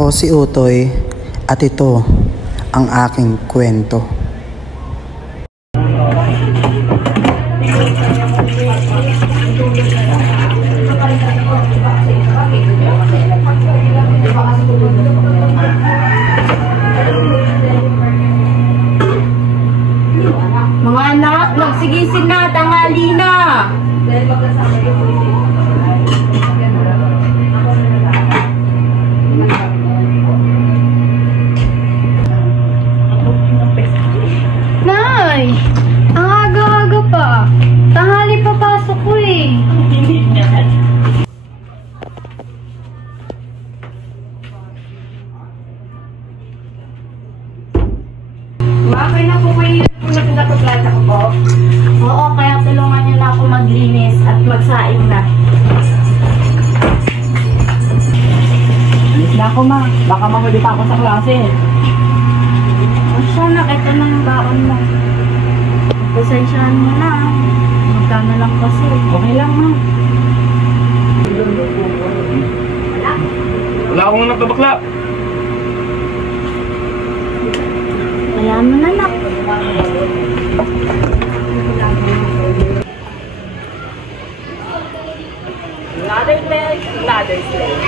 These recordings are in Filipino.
Ako si Utoy at ito ang aking kwento. Mga anak, magsigising na, tanghali na. Nay, ang aga-aga pa. Tanghali pa pasok ko eh. Okay na po kayo kung napinapagplata ko po. Oo, kaya tulungan niyo na ako maglinis at magsaing na. Alis na ako, ma. Baka mahuli pa ako sa klase. O siya, nakita na yung baon mo. Pasensyahan mo na. Magkano lang kasi. Okay lang, ma. Wala akong nagpabakla. Kaya mo na nak. Ladder leg, ladder leg.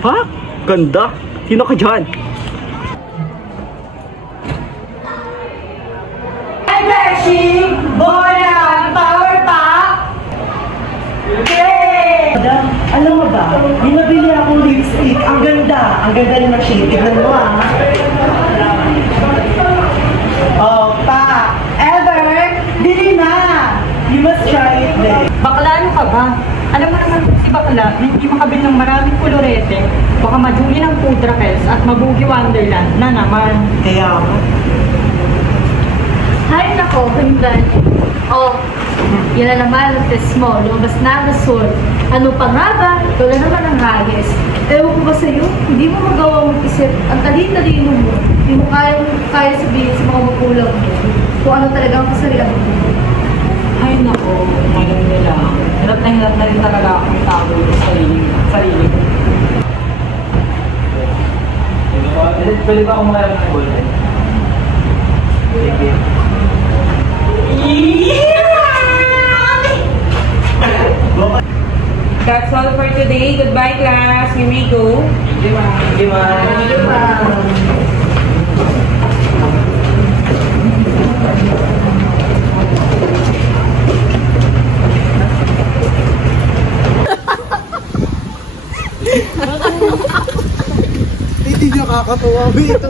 Ha? Ganda? Sino ka dyan? Hi, Beshi! Boyan! Power pack! Yay! Alam mo ba, may nabili akong lipstick. Ang ganda. Ang ganda ng shade. Tignan mo, ah. Oh, pa! Ever! Bili na! You must try it then. Bakla, ano ka ba? Alam mo naman si Bakla, hindi makabili ng maraming kolorete, baka madumi ng Pudra Kes at mabugi Wonderland na naman. Kaya ako. Hay nako, Kundan. Oh, yan na naman ang test mo. Lumabas na ang result. Ano pa nga ba? Wala naman ang hayes. Ewan ko ba sa'yo? Hindi mo magawa mag-isip. Ang talino mo. Hindi mo kaya sabihin sa mga magulang mo kung ano talaga ang kasarian mo. Ay nako, ngayon nila. Hirap na rin talaga akong tago sa sarili ko. Pwede ba akong makayang ng gold? Thank you. That's all for today. Goodbye, class. You may go. Thank you, ma'am. Hindi nyo kakatuwa ba ito?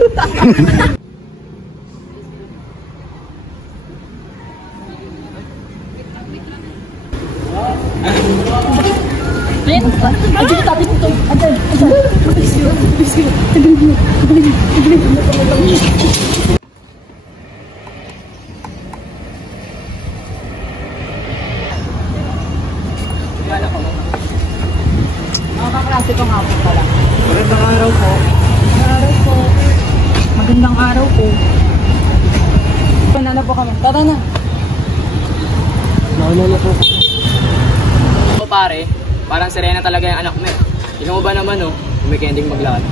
Mga kaklase ko nga po pala. Magandang araw po. Magandang araw po. Panala po kami. Tara na. Nauna na po. So pare, parang Serena talaga yung anak mo eh. Tingnan mo ba naman oh, kumikending maglakad.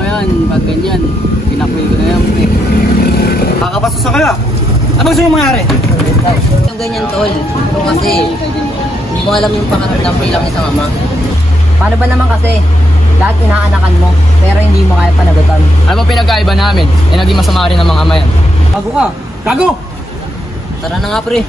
Ayan, pag ganyan, pinapril ko na yan eh. Kakapasok sa kaya. Ano gusto yung mangyari? Yung ganyan tol, kasi hindi mo alam yung pakaramdam mo lang sa mama. Paano ba naman kasi, lahat inaanakan mo, pero hindi mo kaya panagutan. Ano ba pinagkaiba namin? Eh naging masama rin ng mga ama yan. Gago ka! Gago! Tara na nga pre.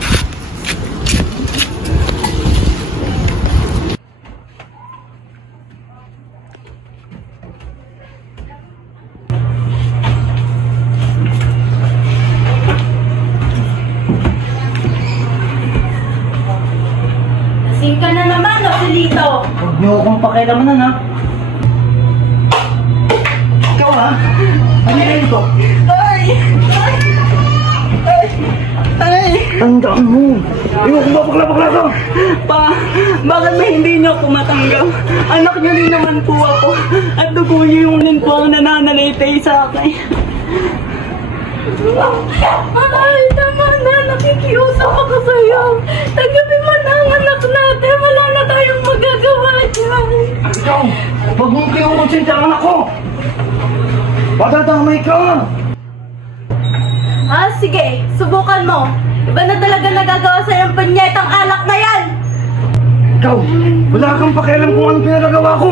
Lasing ka na naman, Osilito. Huwag niyo akong pakialamanan, ha? Ikaw, ha? Ano yun ito? Ay! Ay! Ay! tandaan mo. Ayoko mapakla-pakla ka. Pa, bakit ba hindi niyo ako matanggap? Anak niyo rin naman po ako. At dugo niyo yung rin po ang nananalaytay sa akin. Ay, tama na. Nakikiusap ako sa'yo. Tanggapin mo na ang anak natin. Wala na tayong magagawa dyan. Ikaw, wag mong kinukonsensya ang anak ko. Patadamay ka. Sige. Subukan mo. Iba na talaga nagagawa sa'yo ang panyetang alak na yan. Ikaw, wala kang pakialam kung anong pinagagawa ko.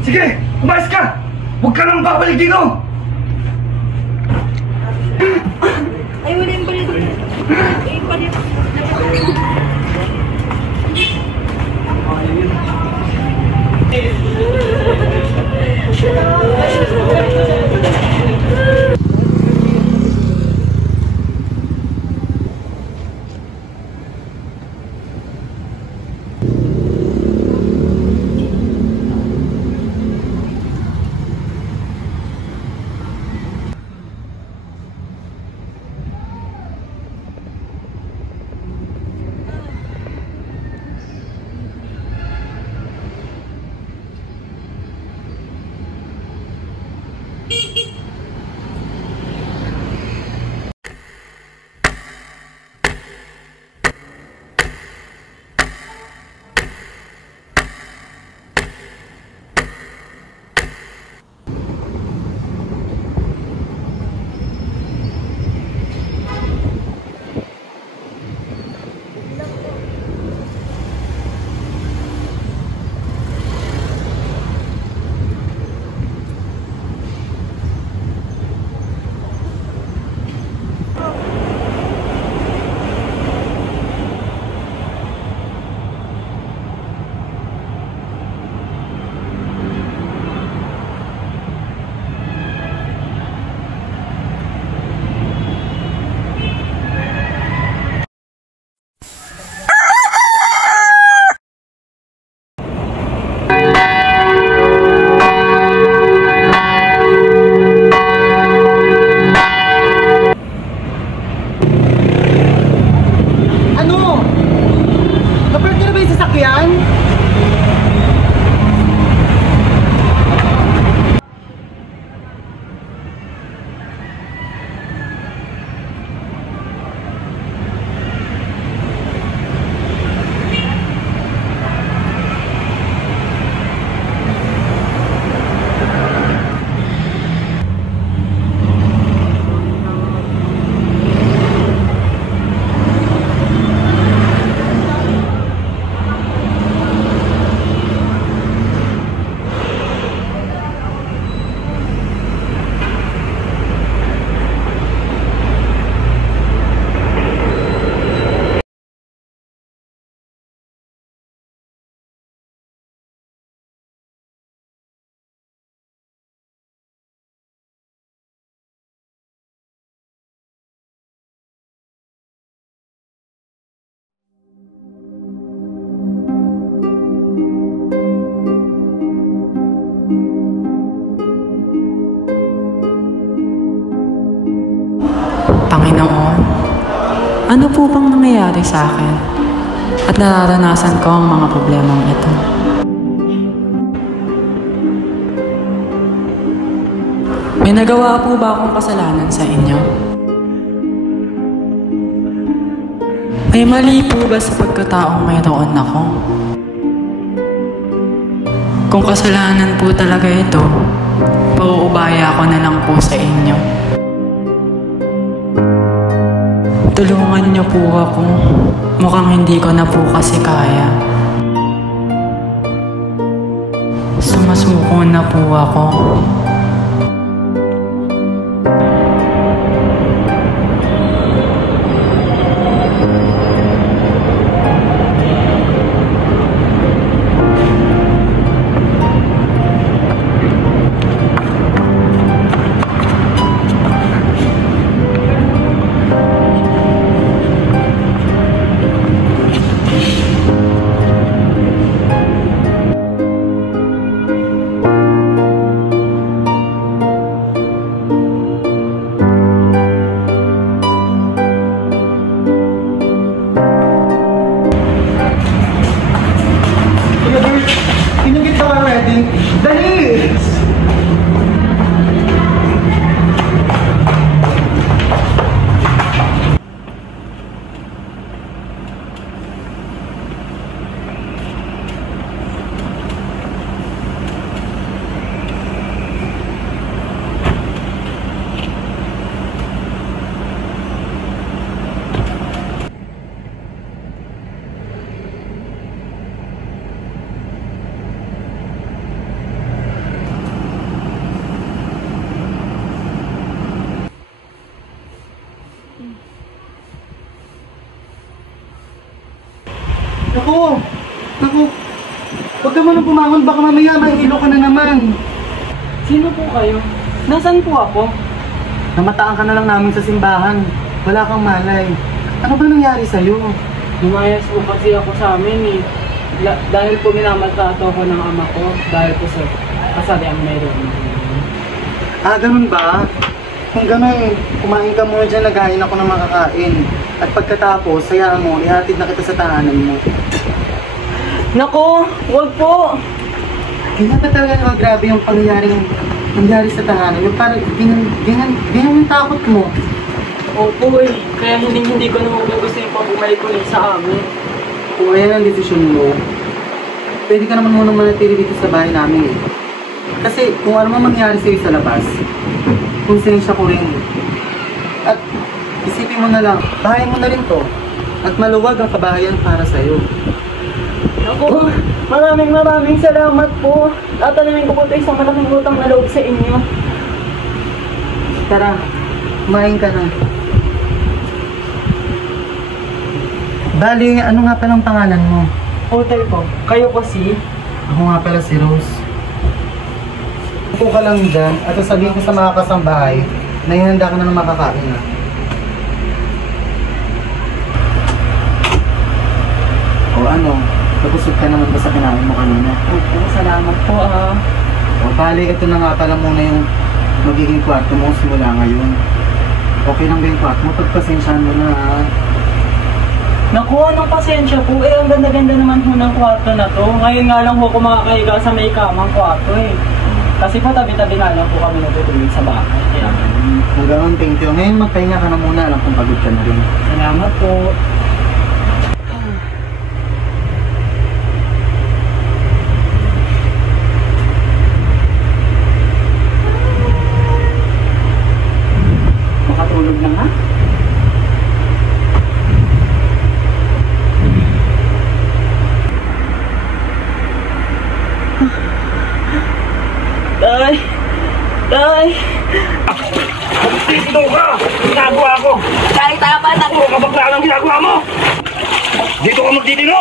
Sige, umayos ka! Huwag ka nang babalik dito! Ay, wala yung balik. Ay, balik. Panginoon, ano po bang nangyayari sa akin? At nararanasan ko ang mga problemang ito. May nagawa po ba akong kasalanan sa inyo? May mali po ba sa pagkataong mayroon ako? Kung kasalanan po talaga ito, pauubaya ko na lang po sa inyo. Tulungan niyo po ako. Mukhang hindi ko na po kasi kaya. Sumasuko na po ako. Naku! Naku! Huwag ka mo nang bumangon, baka mamaya mahilo ka na naman. Sino po kayo? Nasaan po ako? Namataan ka na lang namin sa simbahan. Wala kang malay. Ano ba nangyari sa'yo? Lumayas po kasi ako sa amin eh. Dahil po minamaltrato ako ng ama ko. Dahil po sa kasariang meron. Ah, ganun ba? Kung ganun, kumain ka muna dyan, nagain ako ng makakain. At pagkatapos, sayaan mo, ihatid na kita sa tahanan mo. Nako, wag po! Kaya ba talaga grabe yung nangyari sa tahanan? Yung parang, ganyan yung takot mo. Opo eh. Kaya hindi ko naman gusto yung pag-bumalik ulit sa amin. Kung ayan ang desisyon mo, pwede ka naman munang manatili dito sa bahay namin eh. Kasi kung ano man mangyari sa'yo sa labas, konsensya ko rin. At isipin mo na lang, bahay mo na rin to. At maluwag ang kabahayan para sa'yo. Ako, maraming salamat po. Tatalamin ko po ito isang malaking utang na loob sa inyo. Tara, kumain ka na. Bali, ano nga palang pangalan mo? Hotel po. Kayo po si? Ako nga pala si Rose. Upo ka lang dyan at sasabihin ko sa mga kasambahay na ihanda ka na ng makakain na. O ano, nabusog ka naman ba sa kinain mo kanina? Opo, salamat po O bali, ito na nga pala muna yung magiging kwarto mo simula ngayon. Okay lang ba yung kwarto mo? Pagpasensyahan mo na ha. Naku, anong pasensya po? Eh, ang ganda-ganda naman po ng kwarto na to. Ngayon nga lang po ako makakahiga sa may kamang kwarto eh. Kasi po tabi-tabi nga lang po kami natutulog sa bahay. Kaya, Hanggang thank you. Ngayon magpahinga ka na muna. Alam kong pagod ka na rin. salamat po. Makatulog na nga? Tay! Tay! Dito ka! Ginagawa ko! Tay, tama na. Puro ka bakla ang ginagawa mo! Dito ka magtitino!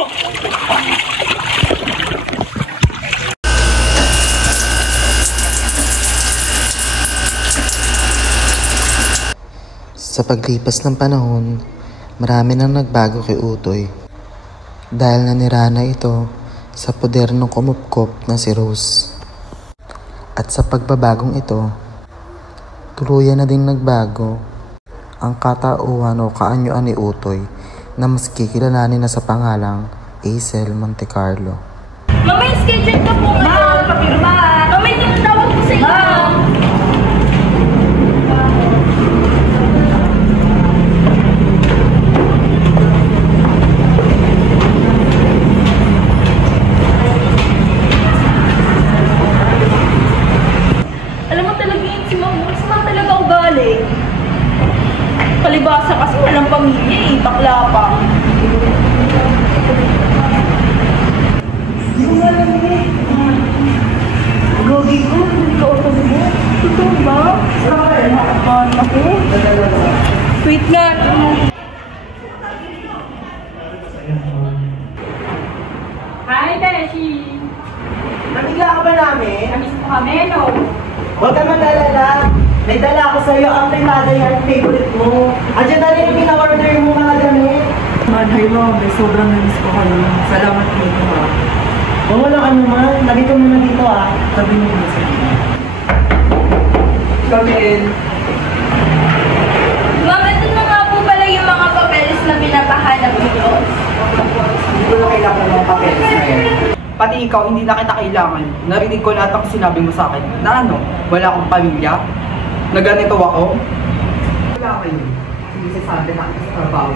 Sa paglipas ng panahon, marami nang nagbago kay Utoy. Dahil nanirana ito sa poder ng kumupkop na si Rose. At sa pagbabagong ito, tuluyan na ding nagbago ang katauhan o kaanyuan ni Utoy na mas kikilalanin na sa pangalang Hazel Montecarlo. Mamay, schedule ka po ngayon. Papirma. Mamay, tinatawag ko sa inyo. Alam mo talaga yun, si Ma'am, masama talaga ugali. Palibasa kasi walang pamilya eh, bakla pa. Gogi ko, hindi ka auto mo. Totoo ba? Nakakahan ako. Wait nga. Hi, Beshi! Nabigla ka ba namin? Namiss mo kami, no? Huwag ka mag-alala. May dala ako sa'yo ang primada yan, favorite mo. Andiyan na rin yung pina-order mo mga gamit. Manhay mo, may sobrang namiss ko kayo. Salamat po ito ha. Oo, wala ka naman. Nandito muna dito ah. Sabi mo na sa inyo. Come in. Ma'am, ito na nga po pala yung mga papeles na pinapahanap nyo. Hindi ko na kailangan ng mga papeles na yan. Pati ikaw, hindi na kita kailangan. Narinig ko lahat ang sinabi mo sa akin. Na ano, wala akong pamilya? Na ganito ako? Wala kayo. Hindi sasabi na kita sa trabaho.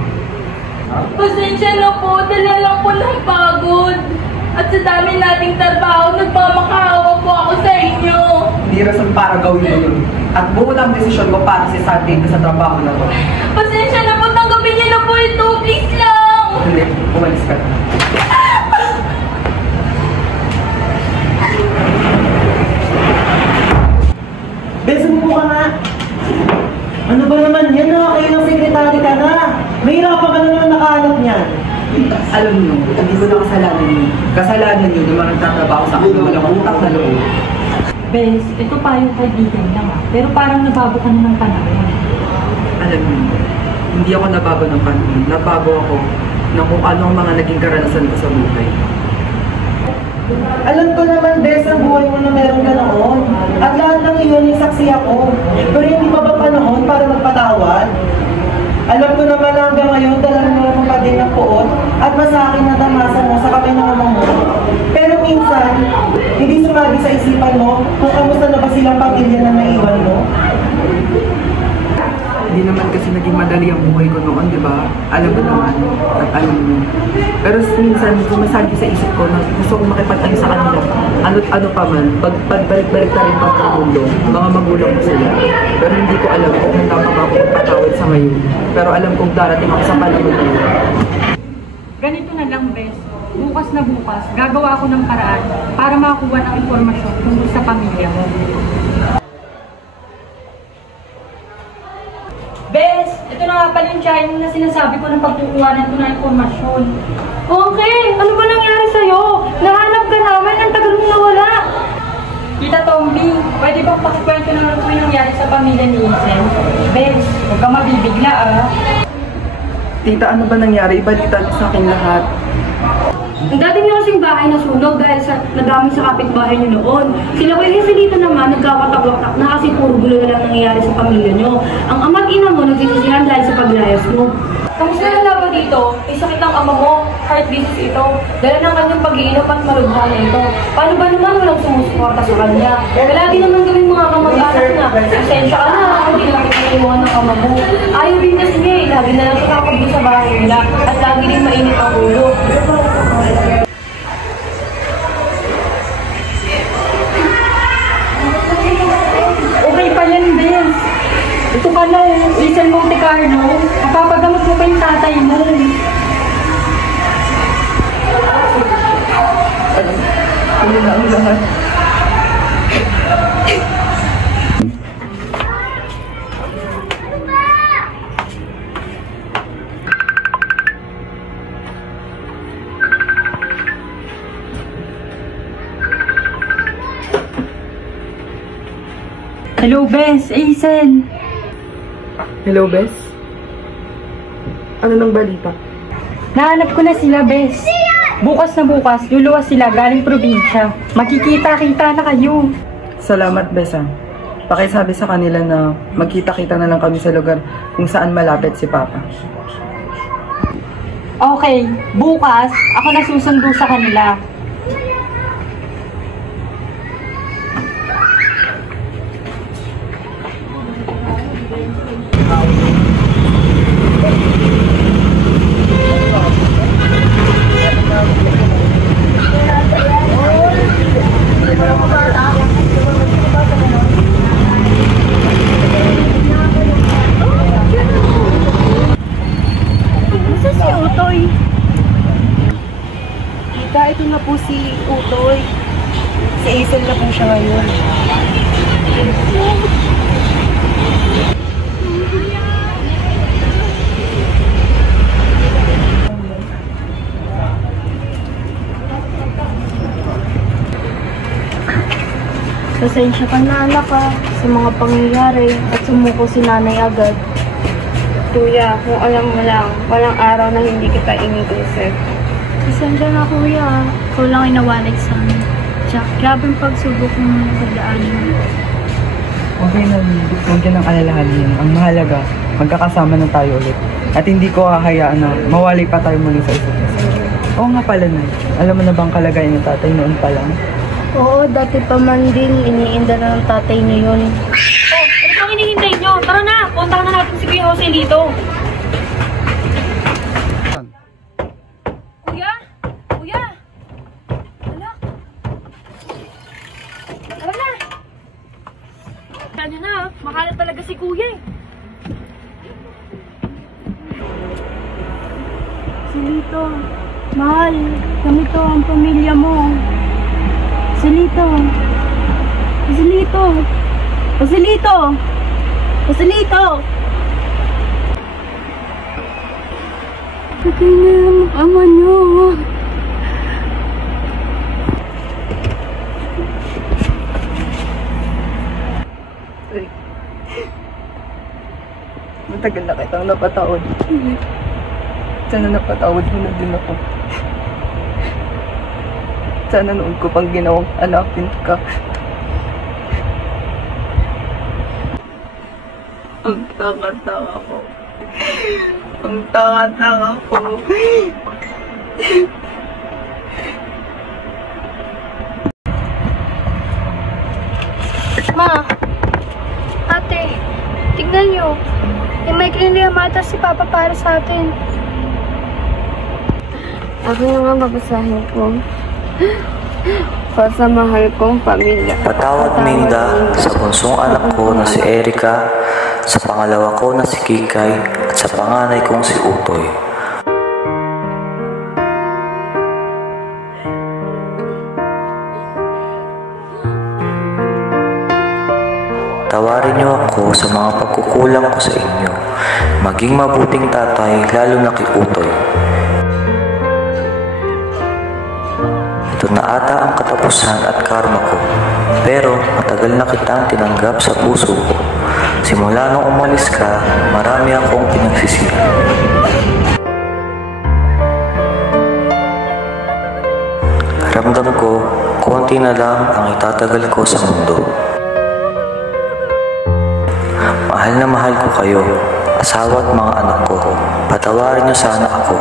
Pasensya na po, dala lang po ng pagod. At sa dami nating trabaho, nagpamakahawa po ako sa inyo. Hindi rason para gawin mo yun. At buo ng desisyon ko para si Sandy sa trabaho na to. Pasensya na po, tanggapin niyo na po ito, please lang. Hindi, umalis ka na. Beso mo ka nga. Ano ba naman yan? Kayo ng sekretary ka na. Mahirapan ka na naman nakahanap niyan. Alam niyo, hindi ko na kasalanan yun. Kasalanan yun yung mga nagtatrabaho sa akin na walang utang na loob. Bes, ito pa yung kaibigan lang pero parang nabago ka na ng panahon. Alam niyo, hindi ako nabago ng panahon. Nabago ako ng kung ano ang mga naging karanasan ko sa buhay. Alam ko naman, Bes, ang buhay mo na meron ka noon. At lahat ng iyon ay saksi ako. Pero hindi pa ba panahon para magpatawad? Alam ko naman na hanggang ngayon dala mo lang pa din ng puot at masakin na damasan mo sa kamay ng ama mo. Pero minsan, hindi sumagi sa isipan mo kung kamusta na ba silang pamilya na naiwan mo. Hindi naman kasi naging madali ang buhay ko noon, di ba? Alam mo naman, at alam mo. Pero minsan, sumasagi sa isip ko na gusto kong makipagtayo sa kanila. Ano pa man, pagbalik-balik na rin pagkakulong, mga magulang ko sila. Pero hindi ko alam kung handa pa ako patawad sa ngayon. Pero alam kong darating ako sa panahon na yun. Ganito na lang, Bes. Bukas na bukas, gagawa ako ng paraan para makakuha ng impormasyon tungkol sa pamilya mo. Bes, ito na nga pala yung channel na sinasabi ko ng pagkukuhanan ko ng impormasyon. Okay, ano ba nangyari sa'yo? Nahanap ka namin, ang tagal mo nawala. Tita Tombi, pwede bang pakikwento na ano yung nangyari sa pamilya ni Hazel? Bes, huwag ka mabibigla Tita, ano ba nangyari? Ibalita niyo sa akin lahat. Ang dati niyo kasing bahay na sunog dahil sa nadami sa kapitbahay niyo noon. Sila Kuya Hazelito naman nagkawatak-watak na kasi puro gulo na lang nangyayari sa pamilya niyo. Ang ama't ina mo nagsisisihan dahil sa paglayas mo. Kamusta na laban dito? May sakit ng ama mo, heart disease ito. Dahil ng kanyang pag-iinap at marugha na ito. Paano ba naman walang sumusuporta sa kanya? Lagi naman gawin mga kamag-anak na. Pasensya ka na, hindi namin naiiwan ng ama mo. Ayaw din kasi niya eh, lagi na lang siya kakabdo sa bahay nila. At lagi din mainit ang ulo. Okay pa yan, Bes. Ito pala, Hazel Monte Carlo. Mapapagamot mo pa yung tatay mo. Ano na ang lahat? Hello, Bes. Hazel. Hello, Bes? Ano nang balita? Nahanap ko na sila, Bes. Bukas na bukas, luluwas sila galing probinsya. Magkikita-kita na kayo. Salamat, Bes. Pakisabi sa kanila na magkita-kita na lang kami sa lugar kung saan malapit si Papa. Okay, bukas, ako na susundo sa kanila. Ito na po si Utoy. Si Hazel na po siya ngayon. Pasensya ka na anak sa mga pangyayari at sumuko si nanay agad. Kuya, kung alam mo lang, walang araw na hindi kita iniisip. Pasensya na kuya, ikaw lang ay nawalag sa amin. Jack, grabe ang pagsubok ng pagdaanin mo. Okay na, huwag yan ang alalahanin. Ang mahalaga, magkakasama na tayo ulit. At hindi ko hahayaan na mawalay pa tayo muli sa isa't isa. Oo nga pala, Nay. Alam mo na bang kalagayan ng tatay noon pa lang? Oo, dati pa man din, iniinda na ng tatay niyo yun. Oh, ano pang hinihintay niyo? Tara na, punta na natin si Kuya Joselito. Kuya? Kuya? Anak? Tara na. Ano na, makalat talaga si Kuya eh. Joselito, mahal, ganito ang pamilya mo. Joselito. Joselito. Joselito. Joselito. Pati na ang ama napatawad. Sana napatawad mo na din ako. Sana noon ko pang ginawang anakin ka. Ang tanga-tanga ko. Ang tanga-tanga ko. Ma, ate, tignan niyo. May kinilihamata si Papa para sa atin. Ako yung nga babasahin ko. Para sa mahal kong pamilya. Patawad Minda sa bunsong anak ko na si Erica, sa pangalawa ko na si Kikay, at sa panganay kong si Utoy. Tawarin niyo ako sa mga pagkukulang ko sa inyo. Maging mabuting tatay, lalo na kay Utoy. Ito na ata ang katapusan at karma ko. Pero matagal na kitang tinanggap sa puso ko. Simula nung umalis ka, marami akong pinagsisihan. Ramdam ko, konti na lang ang itatagal ko sa mundo. Mahal na mahal ko kayo, asawa at mga anak ko. Patawarin niyo sana ako.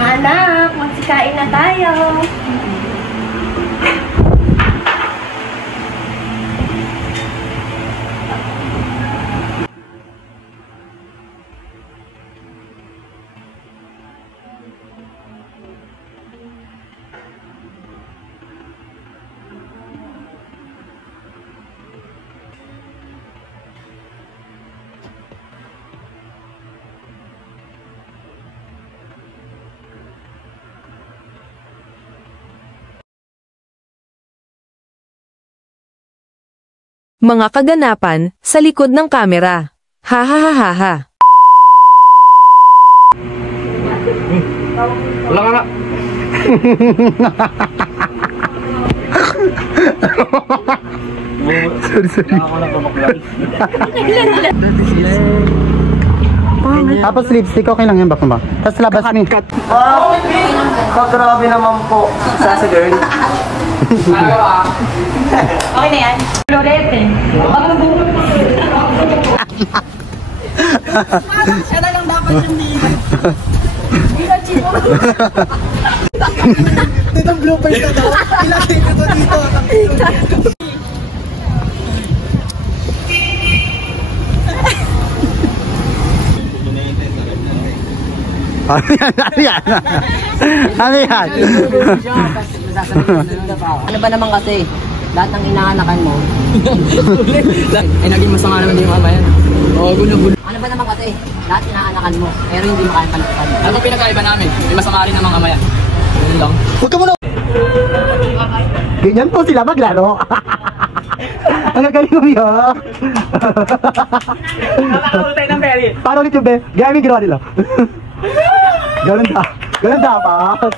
Anak, magsikain na tayo. Mga kaganapan sa likod ng kamera. Ha ha ha ha ha. Wala ka nga. Sorry. Tapos lipstick, okay lang yan ba? Tapos labas ni. Wow! Grabe naman po. Sa girl. Okay na yan. Florete. Ang buhok mo. Siya na lang dapat yung nila. Itong bloopers na daw. Ilagay ko to dito. Ano yan? Ano yan? Ano ba naman kasi? Lahat ng inaanakan mo. Ay, naging masama naman yung mama yan. Oo, gulo-gulo. Ano ba naman kasi? Lahat inaanakan mo. Pero hindi mo kaya panagpan. Ano ang pinagkaiba namin? May masama rin namang ama yan. Yun lang. Huwag ka muna! Ganyan po sila maglaro. Ang gagaling mo yun. Nakakaulo tayo ng Perry. Paano ulit yung be? Gaya yung ginawa nila. Ganun dapat.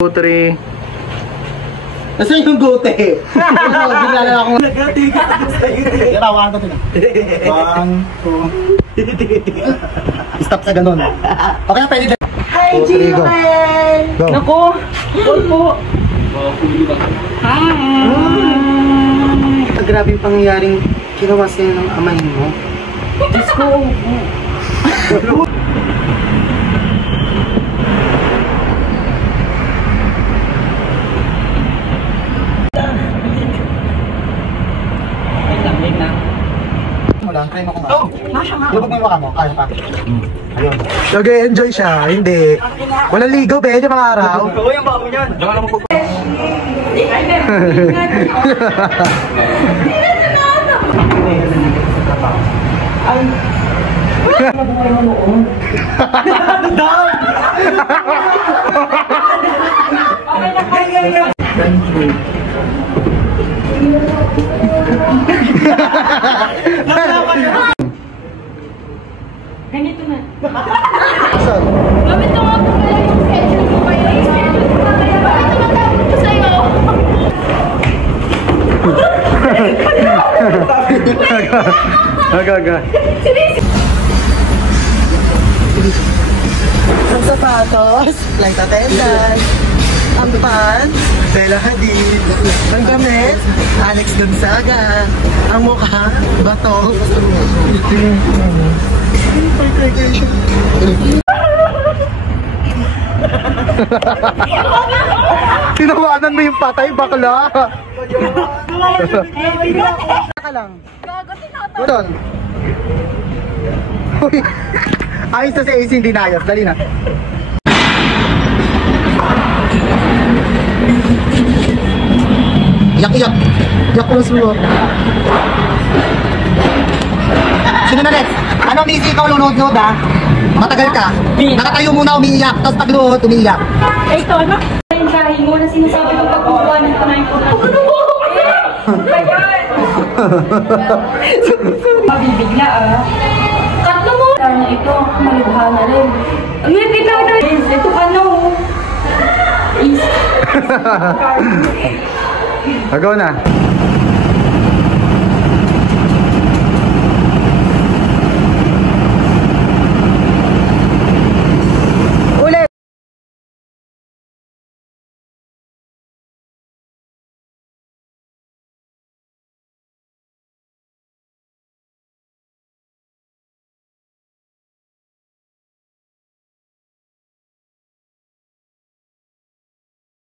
Putri. Nasaan yung gote? Bigla na ako. Tawakan ko sila. 1, 2. Stop sa ganun. Okay na, pwede na. Hi, Jiren! Naku! Huwag po! Grabe yung pangyayaring ginawa sa'yo ng amahin mo. Diyos ko! Try mo kung lubog mo yung mukha mo. Kaya pa. Ayun. Nag-enjoy siya. Hindi. Walang ligo, medyo mga araw. Oo, yung bago niyan. Diyan ka naman po. Ay, nabuhay mo noon. Okay na kayo. Ganito na. Gamit ko nga po kaya yung schedule ko kayo. Yung schedule ko kaya. Bakit tumatawag ko sa'yo? Aga. Ang sapatos, flight attendant, ang pants, Bella Hadid, ang damit, Alex Gonzaga, ang mukha, bato. Tinawanan mo yung patay, bakla. Ka lang. Doon. Uy, ayos na si AC, hindi na ayos. Dali na. Iyak. Iyak ko mo. Sino na next? Ano, Missy, ikaw lunod-nod ha? Matagal ka. Nakatayo muna umiiyak, tapos pagluhod umiiyak. Eh, ito, ano? Yung kahit mo na sinasabi ko pagkukuhanin ko na yung puto. Oh my God! Mabibigla Tatlo mo! Karna ito, malibha na rin. Ay, bitaw na! Ito ano? Agaw na.